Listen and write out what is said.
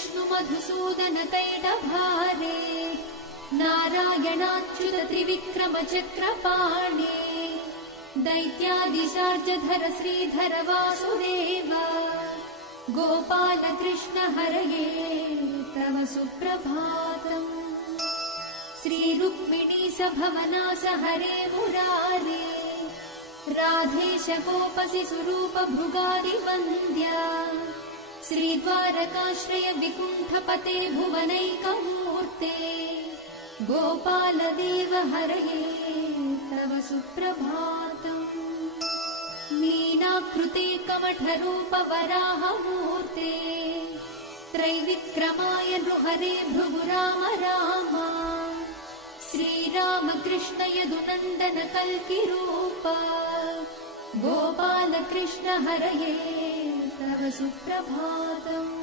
विष्णु मधुसूदन कैटभारे नारायणाच्युत त्रिविक्रम चक्रपाणे दैत्यादिशार्जधर श्रीधर वासुदेव गोपाल कृष्ण हरये तव सुप्रभातम्। श्री रुक्मिणी सभवनास हरे मुरारे राधेश गोपसि स्वरूप भृगादि वन्द्या श्रीद्वारकाश्रय विकुण्ठपते भुवनैकमूर्ते गोपाल देव हरये तव सुप्रभातम्। मीनाकृते कमठरूप वराहमूर्ते त्रैविक्रमाय नृहरे भृगु राम राम श्रीराम कृष्ण यदुनन्दन कल्किरूप गोपाल कृष्ण हरये तव सुप्रभातम्।